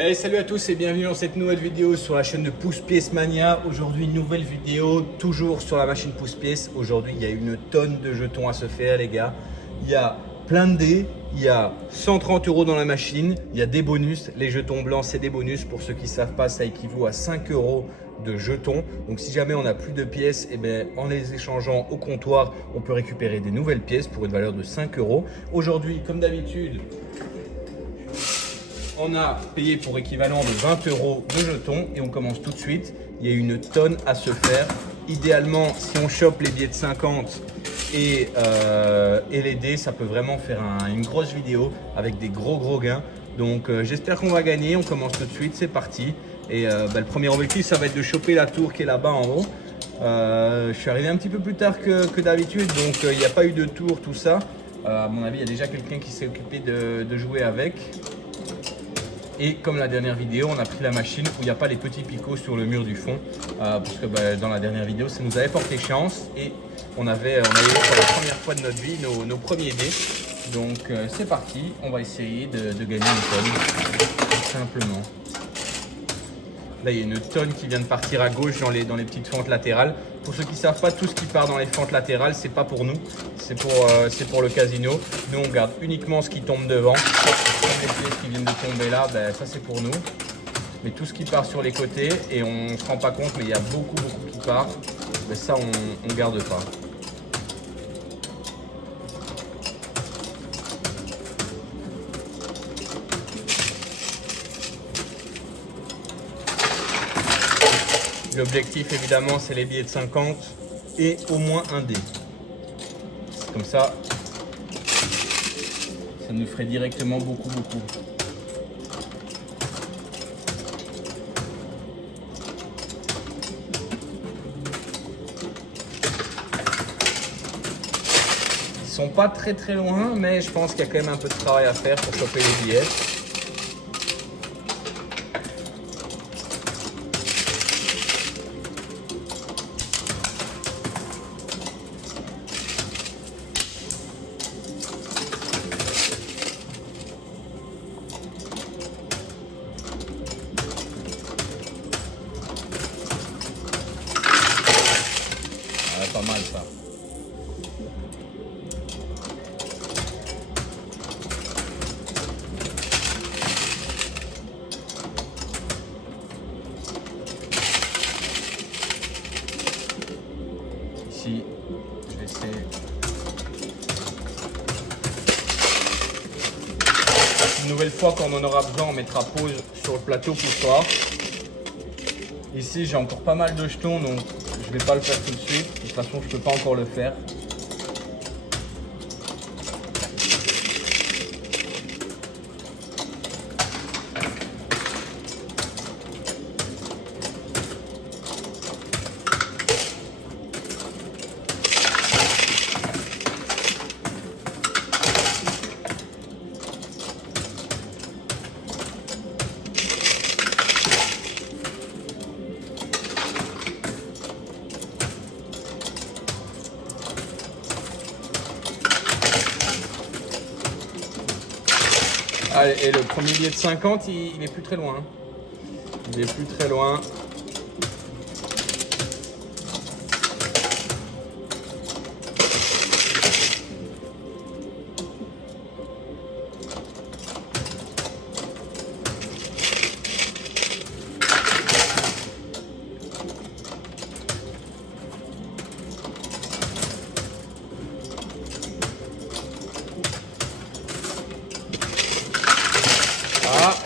Hey, salut à tous et bienvenue dans cette nouvelle vidéo sur la chaîne de Pousse-Pièce Mania. Aujourd'hui, nouvelle vidéo, toujours sur la machine Pousse-Pièce. Aujourd'hui, il y a une tonne de jetons à se faire, les gars. Il y a plein de dés, il y a 130 € dans la machine, il y a des bonus. Les jetons blancs, c'est des bonus. Pour ceux qui ne savent pas, ça équivaut à 5 € de jetons. Donc, si jamais on n'a plus de pièces, eh bien, en les échangeant au comptoir, on peut récupérer des nouvelles pièces pour une valeur de 5 €. Aujourd'hui, comme d'habitude, on a payé pour équivalent de 20 € de jetons et on commence tout de suite. Il y a une tonne à se faire. Idéalement, si on chope les billets de 50 et les dés, ça peut vraiment faire une grosse vidéo avec des gros gains. Donc j'espère qu'on va gagner. On commence tout de suite, c'est parti. Et le premier objectif, ça va être de choper la tour qui est là-bas en haut. Je suis arrivé un petit peu plus tard que d'habitude, donc il n'y a pas eu de tour, tout ça. À mon avis, il y a déjà quelqu'un qui s'est occupé de jouer avec. Et comme la dernière vidéo, on a pris la machine où il n'y a pas les petits picots sur le mur du fond. Parce que dans la dernière vidéo, ça nous avait porté chance. Et on avait eu pour la première fois de notre vie nos premiers dés. Donc c'est parti, on va essayer de gagner une tonne, tout simplement. Là, il y a une tonne qui vient de partir à gauche dans les petites fentes latérales. Pour ceux qui ne savent pas, tout ce qui part dans les fentes latérales, c'est pas pour nous, c'est pour le casino. Nous, on garde uniquement ce qui tombe devant. Les pièces qui viennent de tomber là, ça c'est pour nous. Mais tout ce qui part sur les côtés, et on ne se rend pas compte, mais il y a beaucoup qui part, ça on ne garde pas. L'objectif évidemment, c'est les billets de 50 et au moins un dé. Comme ça nous ferait directement beaucoup. Ils sont pas très loin, mais je pense qu'il y a quand même un peu de travail à faire pour choper les billets. Pas mal ça. Ici, je vais essayer. Une nouvelle fois, quand on en aura besoin, on mettra pause sur le plateau poussoir. Ici, j'ai encore pas mal de jetons, donc je ne vais pas le faire tout de suite. De toute façon, je ne peux pas encore le faire. Allez, et le premier billet de 50, il est plus très loin. Il est plus très loin.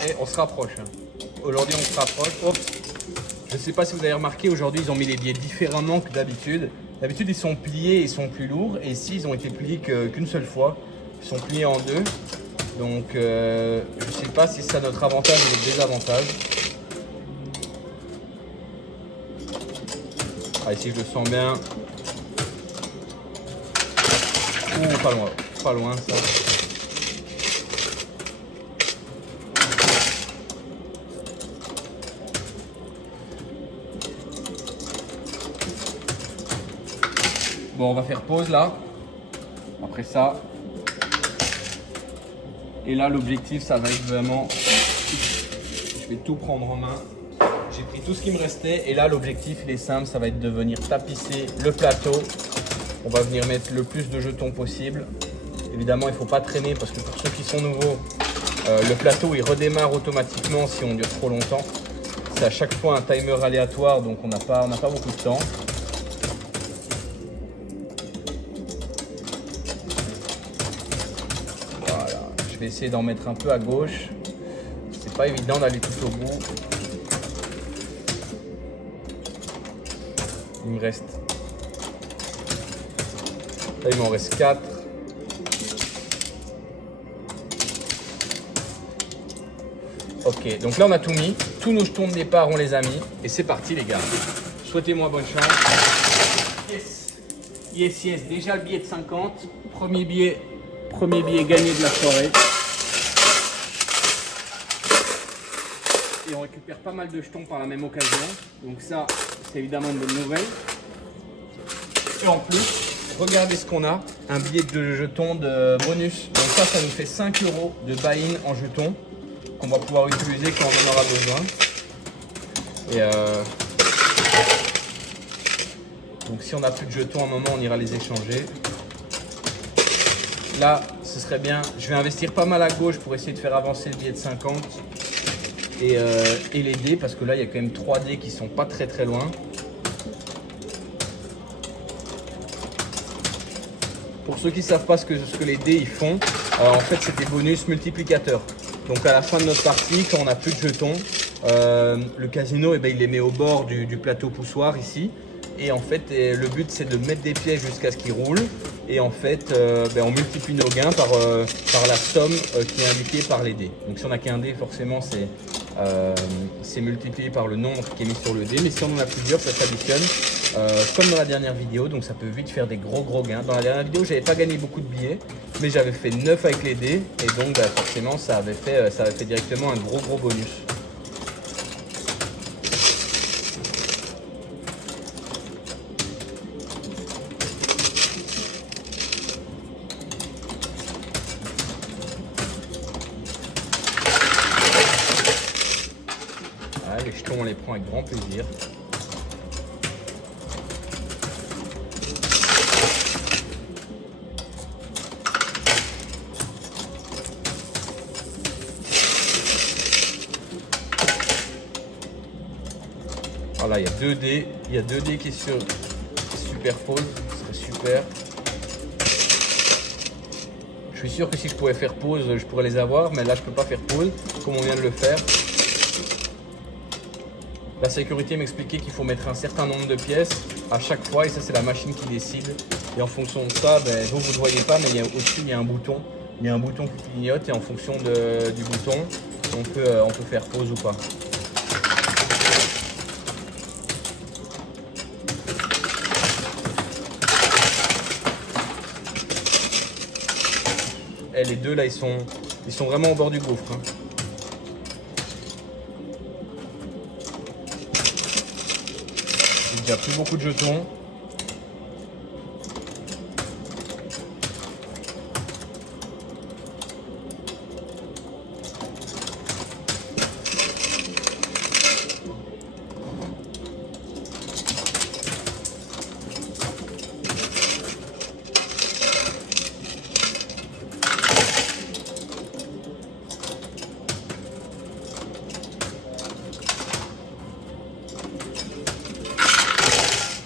Et on se rapproche. Aujourd'hui, on se rapproche. Oh. Je ne sais pas si vous avez remarqué, aujourd'hui, ils ont mis les billets différemment que d'habitude. D'habitude, ils sont pliés, ils sont plus lourds. Et ici, ils ont été pliés qu'une seule fois. Ils sont pliés en deux. Donc, je ne sais pas si c'est à notre avantage ou notre désavantage. Ah, ici, je le sens bien. Ouh, pas loin. Pas loin, ça. Bon, on va faire pause là. Après ça. Et là, l'objectif, ça va être vraiment vais tout prendre en main. J'ai pris tout ce qui me restait et là l'objectif il est simple, ça va être de venir tapisser le plateau. On va venir mettre le plus de jetons possible. Évidemment il ne faut pas traîner parce que pour ceux qui sont nouveaux, le plateau il redémarre automatiquement si on dure trop longtemps. C'est à chaque fois un timer aléatoire donc on n'a pas beaucoup de temps. Voilà, je vais essayer d'en mettre un peu à gauche. C'est pas évident d'aller tout au bout. Il me reste. Là, il m'en reste 4. Ok, donc là on a tout mis. Tous nos jetons de départ, on les a mis. Et c'est parti les gars. Souhaitez-moi bonne chance. Yes. Yes, yes. Déjà le billet de 50. Premier billet gagné de la soirée. Et on récupère pas mal de jetons par la même occasion. Donc ça, c'est évidemment une bonne nouvelle. Et en plus, regardez ce qu'on a. Un billet de jetons de bonus. Donc ça nous fait 5 € de buy-in en jetons qu'on va pouvoir utiliser quand on en aura besoin. Et donc si on n'a plus de jetons à un moment, on ira les échanger. Là, ce serait bien. Je vais investir pas mal à gauche pour essayer de faire avancer le billet de 50. Et les dés, parce que là, il y a quand même 3 dés qui sont pas très très loin. Pour ceux qui ne savent pas ce que les dés ils font, en fait, c'est des bonus multiplicateurs. Donc à la fin de notre partie, quand on n'a plus de jetons, le casino, il les met au bord du plateau poussoir ici. Et en fait, le but, c'est de mettre des pièges jusqu'à ce qu'ils roulent. Et en fait, on multiplie nos gains par la somme qui est indiquée par les dés. Donc si on n'a qu'un dé, forcément, c'est multiplié par le nombre qui est mis sur le dé. Mais si on en a plusieurs, ça s'additionne comme dans la dernière vidéo. Donc ça peut vite faire des gros gains. Dans la dernière vidéo, j'avais pas gagné beaucoup de billets, mais j'avais fait 9 avec les dés. Et donc forcément, ça avait fait directement un gros bonus. Les jetons, on les prend avec grand plaisir. Voilà, il y a 2 dés. Il y a 2 dés qui se superposent. Ce serait super. Je suis sûr que si je pouvais faire pause, je pourrais les avoir. Mais là, je ne peux pas faire pause, comme on vient de le faire. La sécurité m'expliquait qu'il faut mettre un certain nombre de pièces à chaque fois et ça c'est la machine qui décide. Et en fonction de ça, vous ne le voyez pas mais au-dessus il y a un bouton. Il y a un bouton qui clignote et en fonction du bouton, on peut faire pause ou pas. Et les deux là, ils sont vraiment au bord du gouffre. Hein. Il n'y a plus beaucoup de jetons.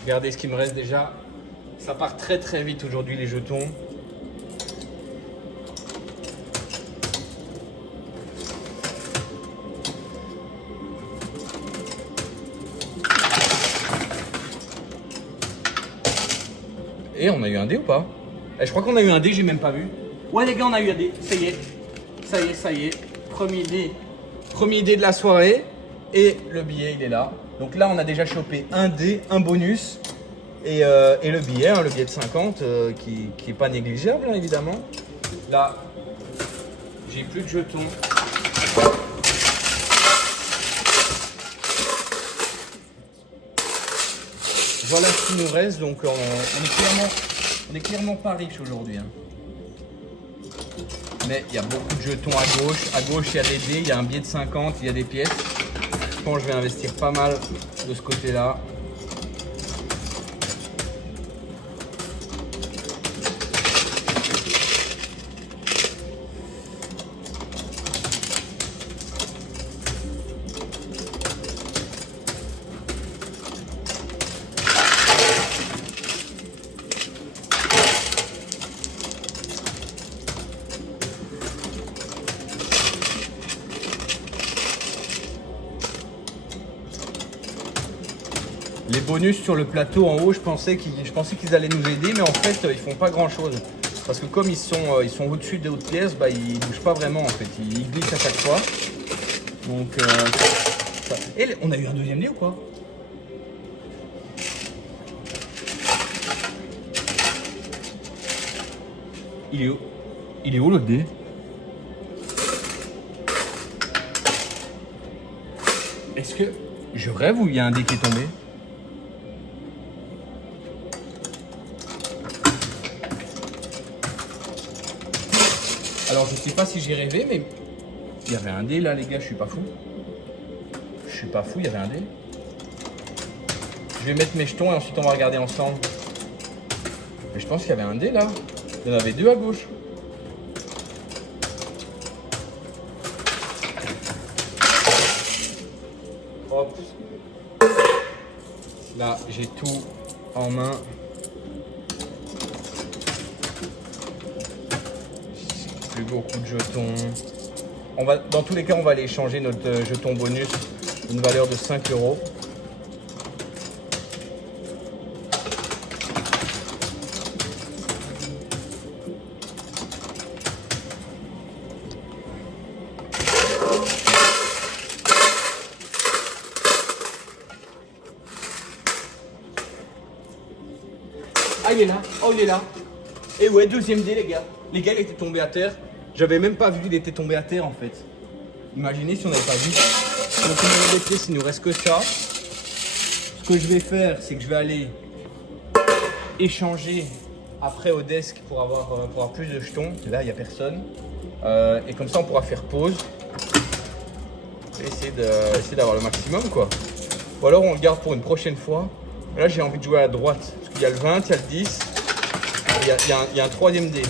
Regardez ce qui me reste déjà. Ça part très vite aujourd'hui les jetons. Et on a eu un dé ou pas? Je crois qu'on a eu un dé, j'ai même pas vu. Ouais les gars, on a eu un dé. Ça y est. Premier dé de la soirée. Et le billet, il est là. Donc là, on a déjà chopé un dé, un bonus et le billet de 50 qui n'est pas négligeable, hein, évidemment. Là, j'ai plus de jetons. Voilà ce qui nous reste. Donc on est clairement pas riche aujourd'hui. Hein. Mais il y a beaucoup de jetons à gauche. À gauche, il y a des dés, il y a un billet de 50, il y a des pièces. Je pense que je vais investir pas mal de ce côté-là. Les bonus sur le plateau en haut, je pensais qu'ils allaient nous aider, mais en fait, ils font pas grand chose. Parce que comme ils sont au-dessus des autres pièces, bah, ils bougent pas vraiment en fait. Ils glissent à chaque fois. Donc, Et on a eu un deuxième dé ou quoi? Il est où l'autre dé? Est-ce que je rêve ou il y a un dé qui est tombé? Alors je sais pas si j'ai rêvé, mais il y avait un dé là les gars, je suis pas fou. Je suis pas fou, il y avait un dé. Je vais mettre mes jetons et ensuite on va regarder ensemble. Mais je pense qu'il y avait un dé là. Il y en avait deux à gauche. Hop. Là j'ai tout en main. Plus beaucoup de jetons. Dans tous les cas, on va aller échanger notre jeton bonus d'une valeur de 5 €. Ah, il est là. Oh, il est là. Et ouais, deuxième dé, les gars. Les gars, il était tombé à terre. J'avais même pas vu qu'il était tombé à terre, en fait. Imaginez si on n'avait pas vu. Donc, au niveau des pièces, il nous reste que ça. Ce que je vais faire, c'est que je vais aller échanger après au desk pour avoir plus de jetons. Là, il n'y a personne. Et comme ça, on pourra faire pause. Et essayer d'avoir le maximum, quoi. Ou alors, on le garde pour une prochaine fois. Là, j'ai envie de jouer à droite. Parce qu'il y a le 20, il y a le 10. Il y a un troisième dé.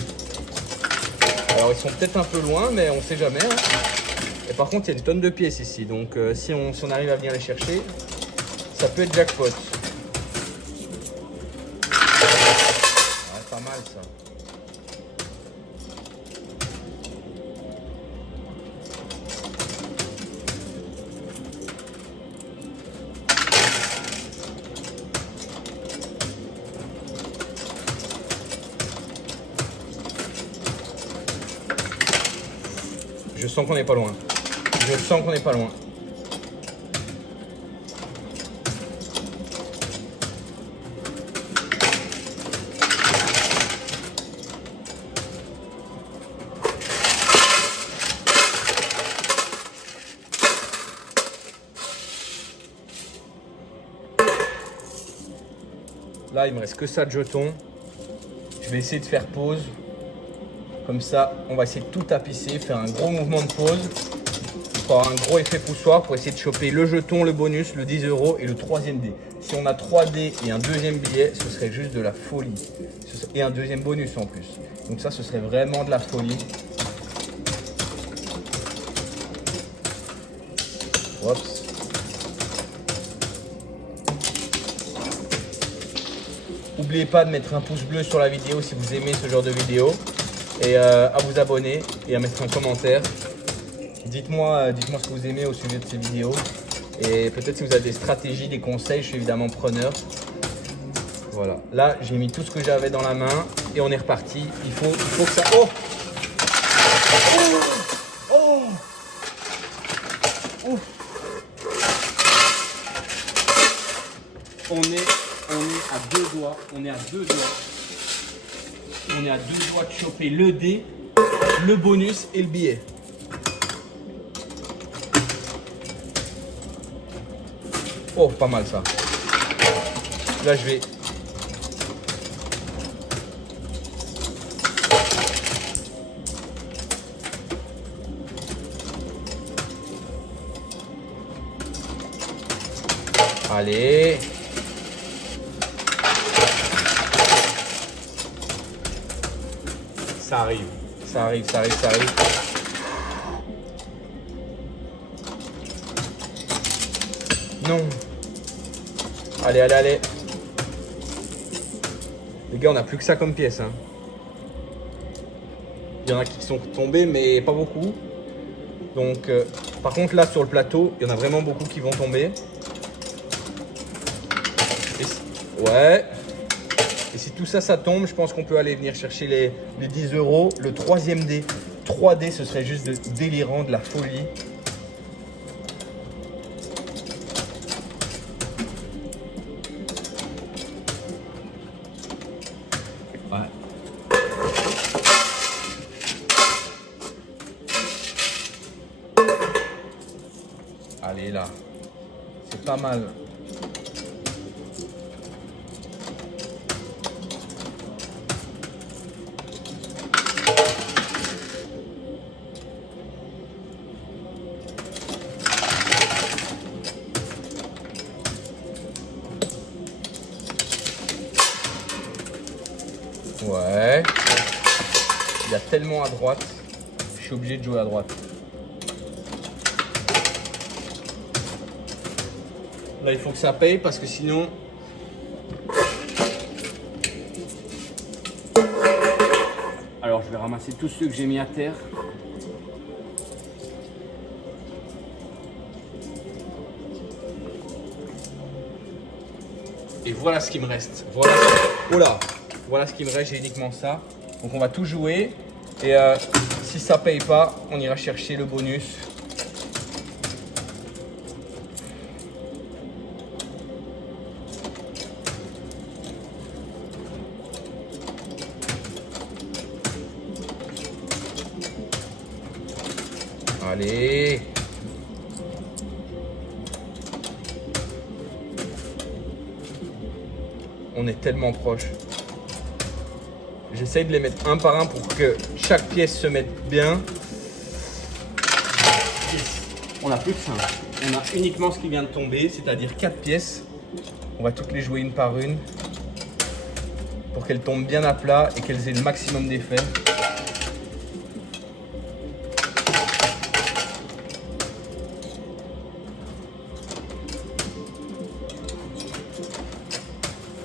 Alors, ils sont peut-être un peu loin, mais on ne sait jamais. Hein. Et par contre, il y a une tonne de pièces ici. Donc, si on arrive à venir les chercher, ça peut être jackpot. Ouais, pas mal ça. Je sens qu'on n'est pas loin. Je sens qu'on n'est pas loin. Là, il me reste que ça de jetons. Je vais essayer de faire pause. Comme ça, on va essayer de tout tapisser, faire un gros mouvement de pause pour avoir un gros effet poussoir pour essayer de choper le jeton, le bonus, le 10 € et le troisième dé. Si on a 3 dés et un deuxième billet, ce serait juste de la folie. Et un deuxième bonus en plus. Donc ça, ce serait vraiment de la folie. Oups. N'oubliez pas de mettre un pouce bleu sur la vidéo si vous aimez ce genre de vidéo. Et à vous abonner et à mettre un commentaire. Dites-moi ce que vous aimez au sujet de ces vidéos. Et peut-être si vous avez des stratégies, des conseils, je suis évidemment preneur. Voilà. Là, j'ai mis tout ce que j'avais dans la main et on est reparti. Il faut que ça... Oh, oh, oh. On est à deux doigts. On est à deux doigts. On est à deux doigts de choper le dé, le bonus et le billet. Oh, pas mal ça. Là, je vais... Allez. Ça arrive, ça arrive, ça arrive, ça arrive. Non. Allez, allez, allez. Les gars, on n'a plus que ça comme pièce. Hein. Il y en a qui sont tombés, mais pas beaucoup. Donc, par contre, là, sur le plateau, il y en a vraiment beaucoup qui vont tomber. Ouais. Et si tout ça, ça tombe, je pense qu'on peut aller venir chercher les 10 €. Le troisième dé, 3D, ce serait juste délirant, de la folie. Ouais. Allez, là. C'est pas mal. Ouais. Il y a tellement à droite. Je suis obligé de jouer à droite. Là, il faut que ça paye parce que sinon... Alors, je vais ramasser tous ceux que j'ai mis à terre. Et voilà ce qui me reste. Voilà. Oula. Voilà ce qui me reste, j'ai uniquement ça. Donc on va tout jouer. Et si ça paye pas, on ira chercher le bonus. Allez. On est tellement proche. J'essaye de les mettre un par un pour que chaque pièce se mette bien. On n'a plus que ça. On a uniquement ce qui vient de tomber, c'est-à-dire 4 pièces. On va toutes les jouer une par une pour qu'elles tombent bien à plat et qu'elles aient le maximum d'effet.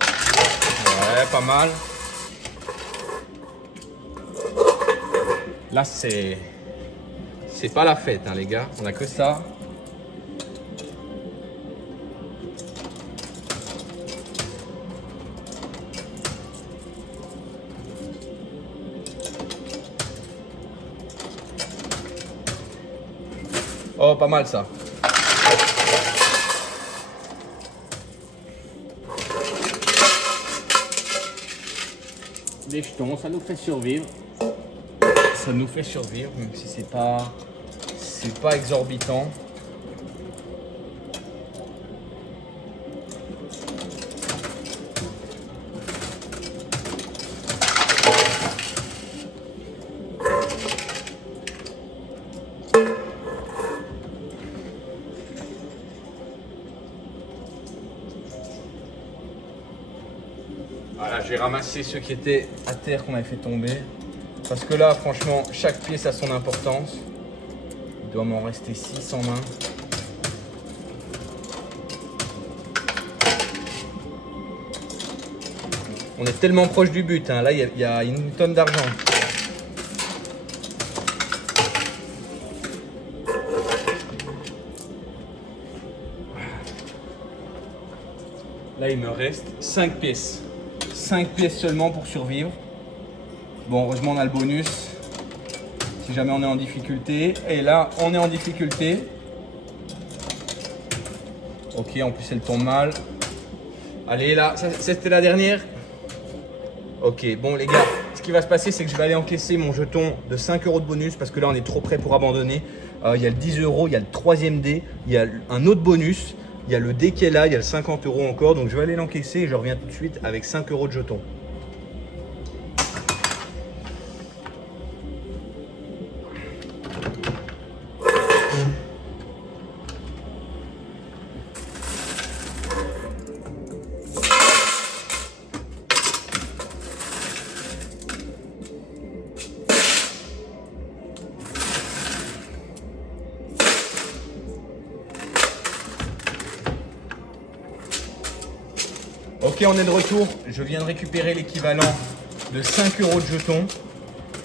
Ouais, pas mal. Là, c'est pas la fête, hein, les gars. On a que ça. Oh, pas mal ça. Des jetons, ça nous fait survivre. Ça nous fait survivre, même si c'est pas exorbitant. Voilà, j'ai ramassé ceux qui étaient à terre qu'on avait fait tomber. Parce que là, franchement, chaque pièce a son importance. Il doit m'en rester 6 en main. On est tellement proche du but, hein. Là, il y a une tonne d'argent. Là, il me reste 5 pièces. 5 pièces seulement pour survivre. Bon, heureusement, on a le bonus. Si jamais on est en difficulté. Et là, on est en difficulté. Ok, en plus, elle tombe mal. Allez, là, c'était la dernière. Ok, bon, les gars, ce qui va se passer, c'est que je vais aller encaisser mon jeton de 5 € de bonus parce que là, on est trop près pour abandonner. Il y a le 10 €, il y a le troisième dé, il y a un autre bonus. Il y a le dé qui est là, il y a le 50 € encore. Donc, je vais aller l'encaisser et je reviens tout de suite avec 5 € de jetons. Ok, on est de retour. Je viens de récupérer l'équivalent de 5 € de jetons.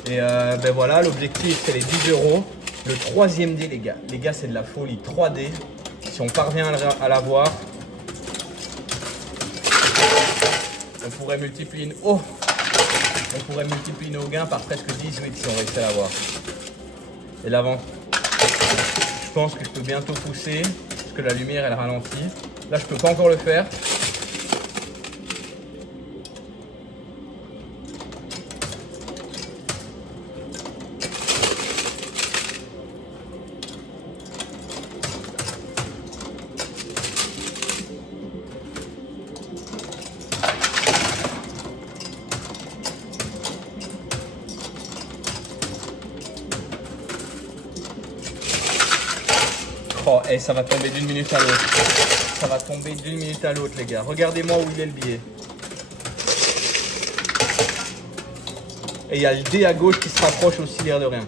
Et ben voilà, l'objectif c'est les 10 €. Le troisième dé, les gars, c'est de la folie. 3D. Si on parvient à l'avoir, on pourrait multiplier nos gains par presque 18 si on réussit à l'avoir. Et l'avant, je pense que je peux bientôt pousser parce que la lumière elle ralentit. Là, je peux pas encore le faire. Oh, et ça va tomber d'une minute à l'autre. Ça va tomber d'une minute à l'autre, les gars. Regardez-moi où il est le billet. Et il y a le dé à gauche qui se rapproche aussi, l'air de rien.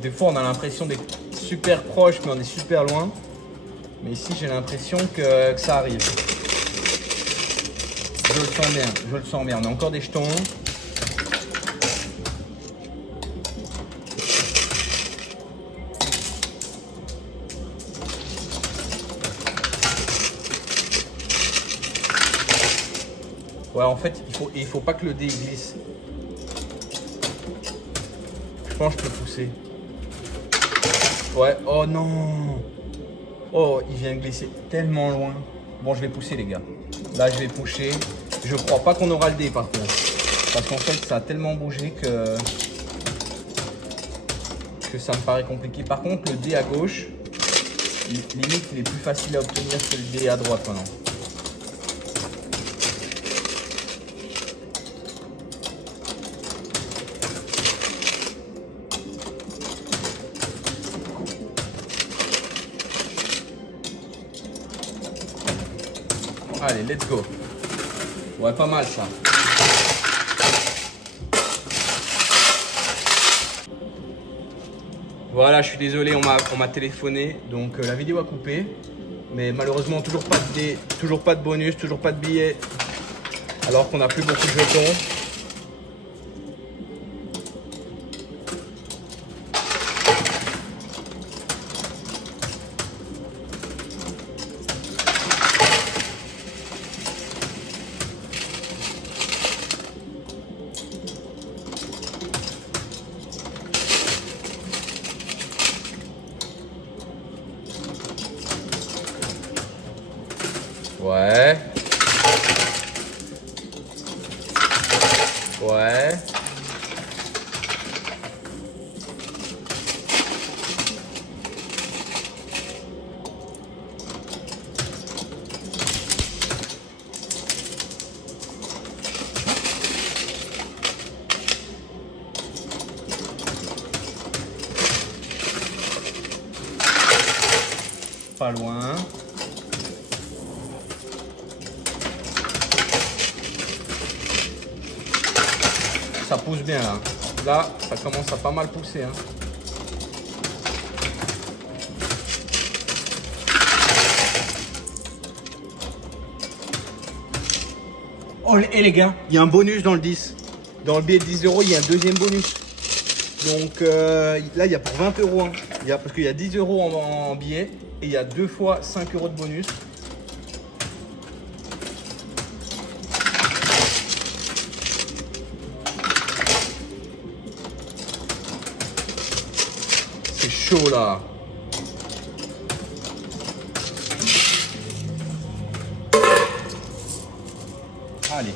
Des fois, on a l'impression d'être super proche, mais on est super loin. Mais ici, j'ai l'impression que ça arrive. Je le sens bien, je le sens bien. On a encore des jetons. Ouais, en fait, il faut pas que le dé glisse. Je pense que je peux pousser. Ouais, oh non. Oh, il vient de glisser tellement loin. Bon, je vais pousser, les gars. Là, je vais pusher. Je crois pas qu'on aura le dé, par contre. Parce qu'en fait, ça a tellement bougé que ça me paraît compliqué. Par contre, le dé à gauche, limite, il est plus facile à obtenir que le dé à droite maintenant. Allez, let's go. Ouais, pas mal ça. Voilà, je suis désolé, on m'a téléphoné, donc la vidéo a coupé. Mais malheureusement, toujours pas de dé, toujours pas de bonus, toujours pas de billets. Alors qu'on n'a plus beaucoup de jetons. Ouais. Ouais. Pas loin. Ça pousse bien là. Là, ça commence à pas mal pousser. Hein. Oh, et les gars, il y a un bonus dans le 10. Dans le billet de 10 €, il y a un deuxième bonus. Donc là, il y a pour 20 €. Hein. Parce qu'il y a 10 € en billet et il y a 2 fois 5 € de bonus. C'est chaud là. Allez.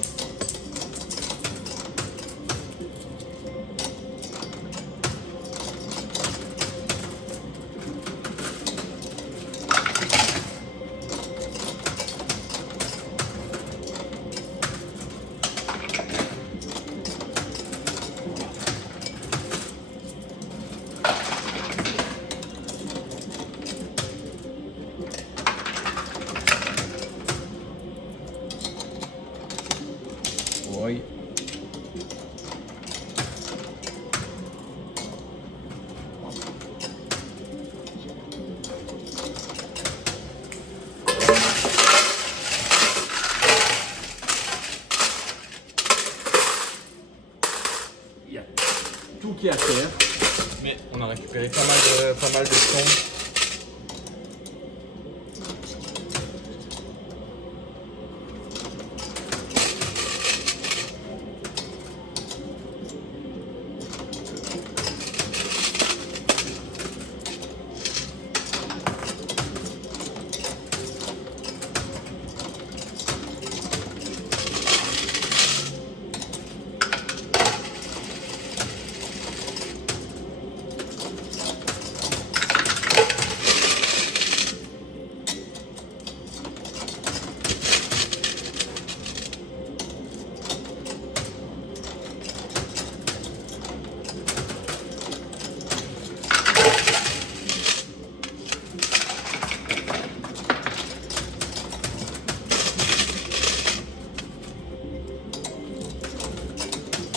qui est à terre. Mais on a récupéré pas mal de son.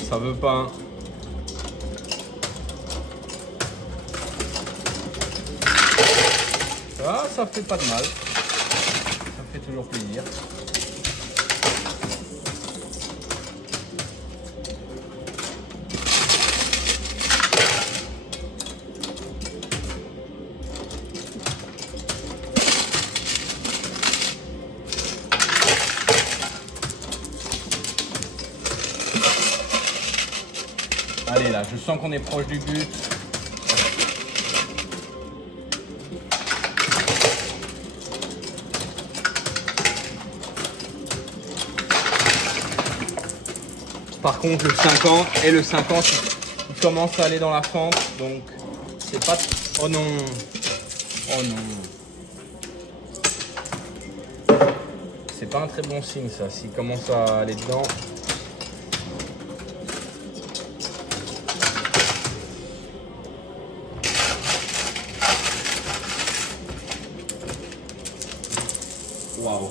Ça veut pas. Hein. Ça fait pas de mal. Ça fait toujours plaisir. Allez là, je sens qu'on est proche du but. Par contre, le 50 et le 50, il commence à aller dans la fente, donc c'est pas... Oh non! Oh non! C'est pas un très bon signe ça, s'il commence à aller dedans. Waouh!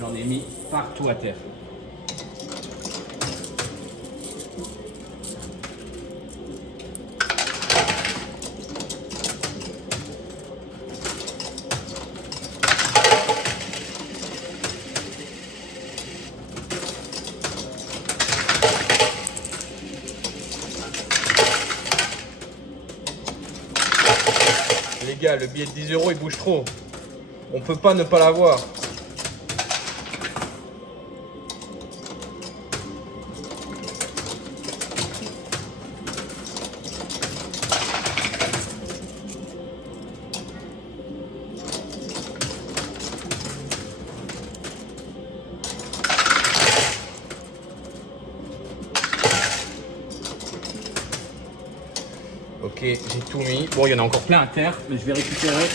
J'en ai mis partout à terre. Les gars, le billet de 10 € il bouge trop. On peut pas ne pas l'avoir. Ok, j'ai tout mis. Bon, il y en a encore plein à terre, mais je vais récupérer.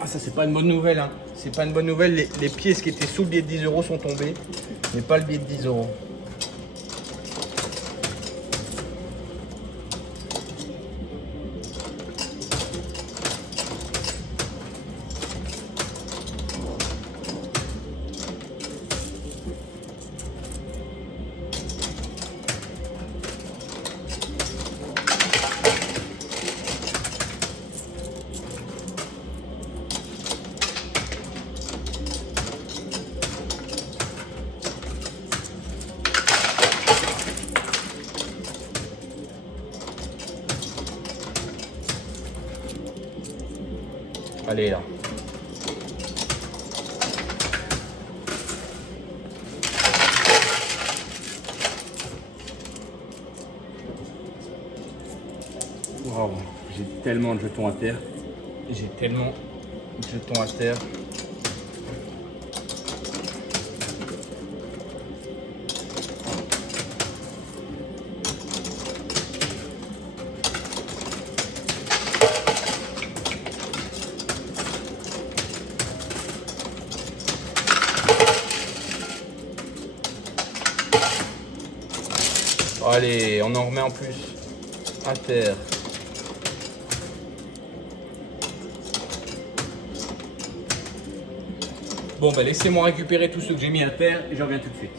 Ah, ça, c'est pas une bonne nouvelle. Hein. C'est pas une bonne nouvelle. Les pièces qui étaient sous le billet de 10 € sont tombées, mais pas le billet de 10 €. Allez là. Wow, j'ai tellement de jetons à terre. J'ai tellement de jetons à terre. Allez, on en remet en plus à terre. Bon, ben laissez-moi récupérer tous ceux que j'ai mis à terre et je reviens tout de suite.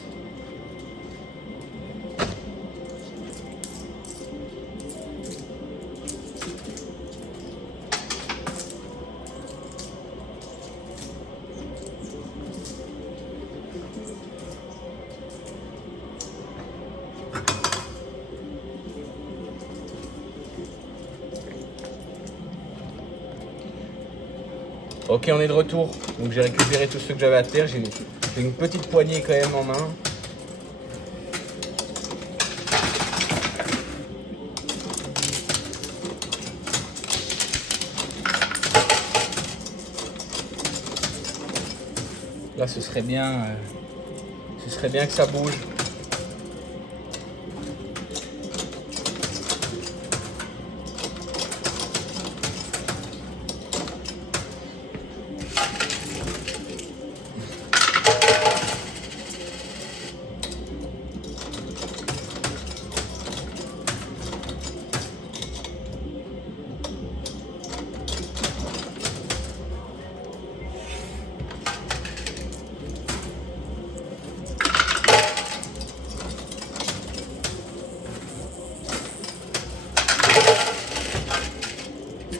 Ok, on est de retour. Donc j'ai récupéré tous ceux que j'avais à terre. J'ai une petite poignée quand même en main. Là, ce serait bien que ça bouge.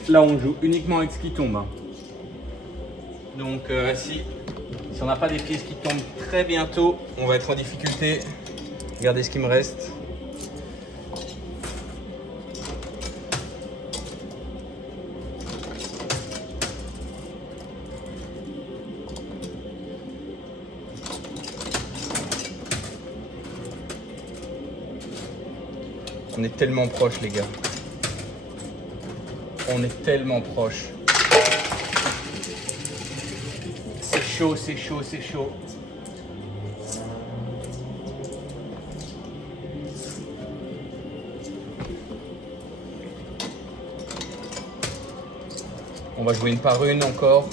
Là, on joue uniquement avec ce qui tombe. Donc, si on n'a pas des pièces qui tombent très bientôt, on va être en difficulté. Regardez ce qui me reste. On est tellement proche, les gars. On est tellement proche. C'est chaud, c'est chaud, c'est chaud. On va jouer une par une encore.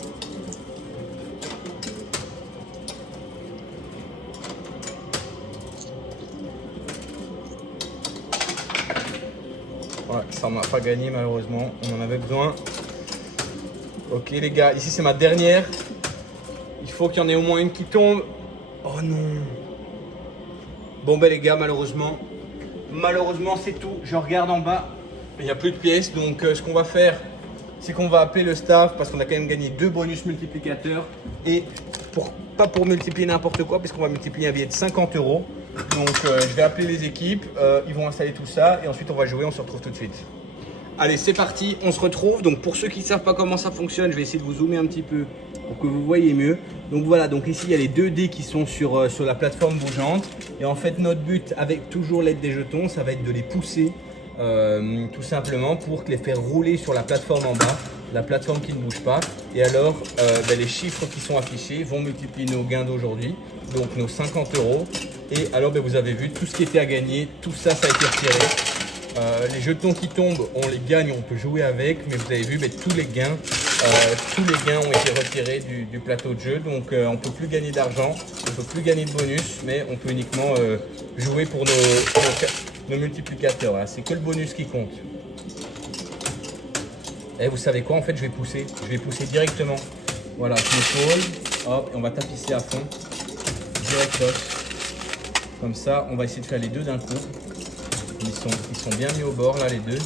Ouais, ça on n'a pas gagné malheureusement, on en avait besoin. Ok les gars, ici c'est ma dernière. Il faut qu'il y en ait au moins une qui tombe. Oh non. Bon ben les gars, malheureusement c'est tout. Je regarde en bas, il n'y a plus de pièces. Donc ce qu'on va faire, c'est qu'on va appeler le staff parce qu'on a quand même gagné 2 bonus multiplicateurs. Et pas pour multiplier n'importe quoi, puisqu'on va multiplier un billet de 50 €. Donc je vais appeler les équipes, ils vont installer tout ça et ensuite on va jouer, on se retrouve tout de suite. Allez, c'est parti, on se retrouve. Donc pour ceux qui ne savent pas comment ça fonctionne, je vais essayer de vous zoomer un petit peu pour que vous voyez mieux. Donc voilà, donc ici il y a les 2 dés qui sont sur la plateforme bougeante. Et en fait notre but avec toujours l'aide des jetons, ça va être de les pousser tout simplement pour les faire rouler sur la plateforme en bas. La plateforme qui ne bouge pas. Et alors, les chiffres qui sont affichés vont multiplier nos gains d'aujourd'hui, donc nos 50 €. Et alors, vous avez vu tout ce qui était à gagner, tout ça, ça a été retiré. Les jetons qui tombent, on les gagne, on peut jouer avec, mais vous avez vu, tous les gains ont été retirés du plateau de jeu. Donc, on ne peut plus gagner d'argent, on ne peut plus gagner de bonus, mais on peut uniquement jouer pour nos multiplicateurs. Voilà, c'est que le bonus qui compte. Et vous savez quoi, en fait je vais pousser directement. Voilà, je me pose, hop, et on va tapisser à fond, directos. Comme ça, on va essayer de faire les deux d'un coup. Ils sont bien mis au bord là, les deux.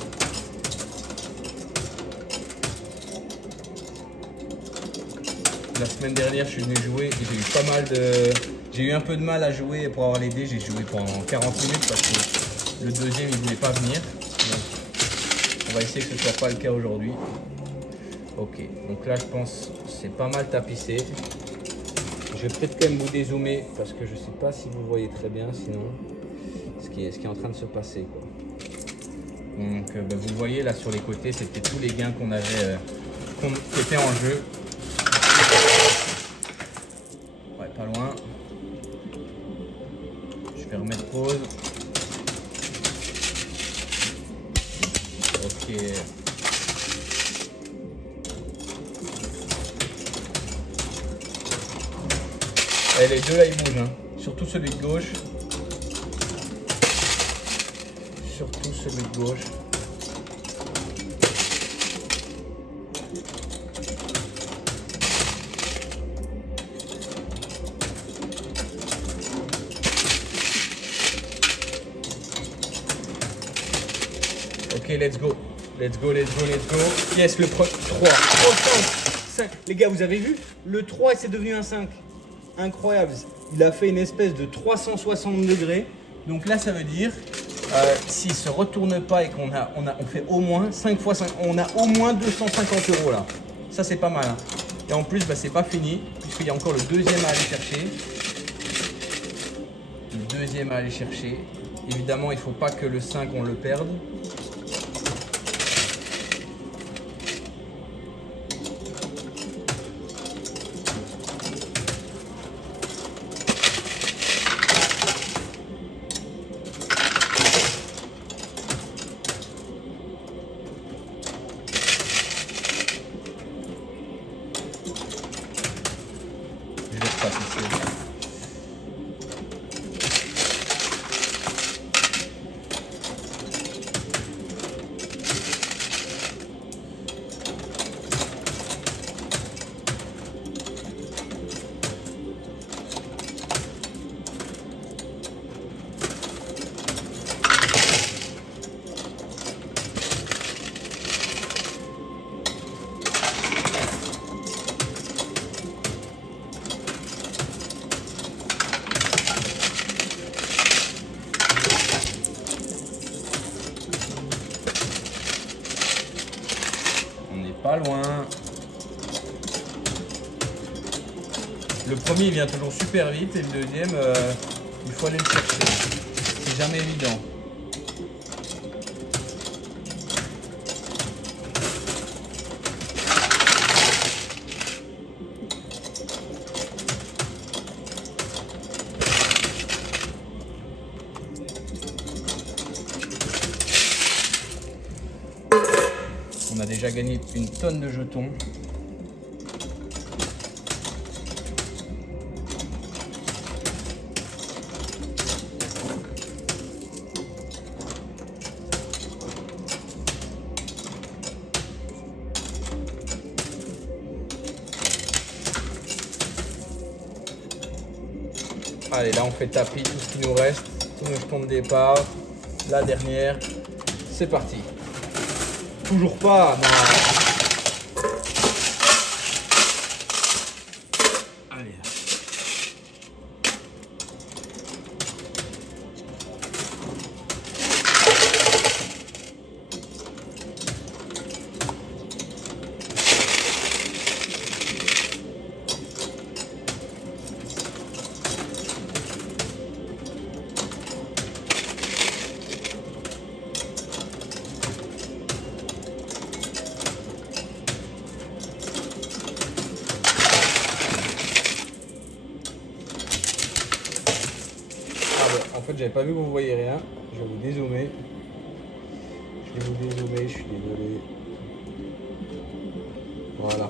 La semaine dernière, je suis venu jouer et j'ai eu un peu de mal à jouer pour avoir les dés. J'ai joué pendant 40 minutes parce que le deuxième, il ne voulait pas venir. Donc, on va essayer que ce ne soit pas le cas aujourd'hui. Ok, donc là je pense que c'est pas mal tapissé. Je vais peut-être quand même vous dézoomer parce que je ne sais pas si vous voyez très bien sinon ce qui est en train de se passer, quoi. Donc vous voyez là sur les côtés, c'était tous les gains qu'on avait qui étaient en jeu. Ouais, pas loin. Je vais remettre pause. Ok. Et les deux là ils bougent, hein. Surtout celui de gauche. Surtout celui de gauche. Ok, let's go. Let's go, let's go, let's go. Yes, le 3. Oh, 5. Les gars, vous avez vu? Le 3, c'est devenu un 5. Incroyable. Il a fait une espèce de 360 degrés. Donc là, ça veut dire, s'il ne se retourne pas et on fait au moins 5 fois 5, on a au moins 250 € là. Ça, c'est pas mal. Hein. Et en plus, bah, c'est pas fini, puisqu'il y a encore le deuxième à aller chercher. Le deuxième à aller chercher. Évidemment, il ne faut pas que le 5, on le perde. Je vais repasser ici. Pas loin. Le premier il vient toujours super vite et le deuxième il faut aller le chercher. C'est jamais évident. On a déjà gagné une tonne de jetons. Allez, là on fait tapis tout ce qui nous reste, tous nos jetons de départ. La dernière, c'est parti. Toujours pas, non. Allez. En fait, j'avais pas vu que vous voyez rien. Je vais vous dézoomer. Je suis désolé. Voilà.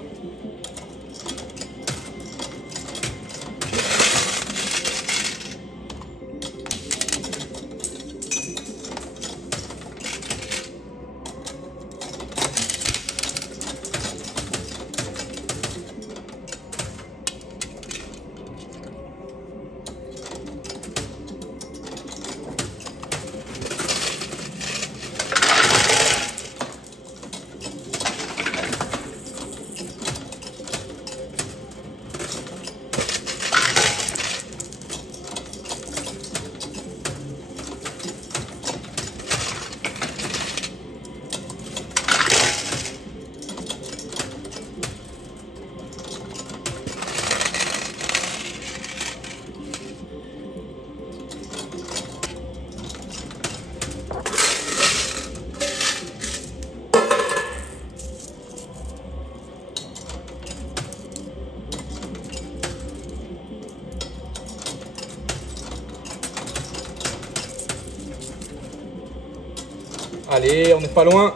Allez, on n'est pas loin.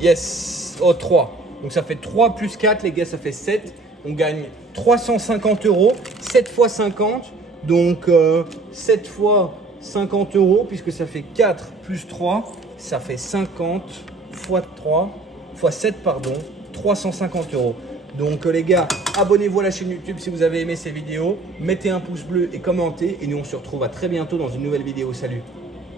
Yes. Oh, 3. Donc ça fait 3 plus 4, les gars, ça fait 7. On gagne 350 €. 7 fois 50. Donc 7 fois 50 €, puisque ça fait 4 plus 3. Ça fait 50 fois 3, fois 7, pardon. 350 €. Donc les gars, abonnez-vous à la chaîne YouTube si vous avez aimé ces vidéos. Mettez un pouce bleu et commentez. Et nous, on se retrouve à très bientôt dans une nouvelle vidéo. Salut!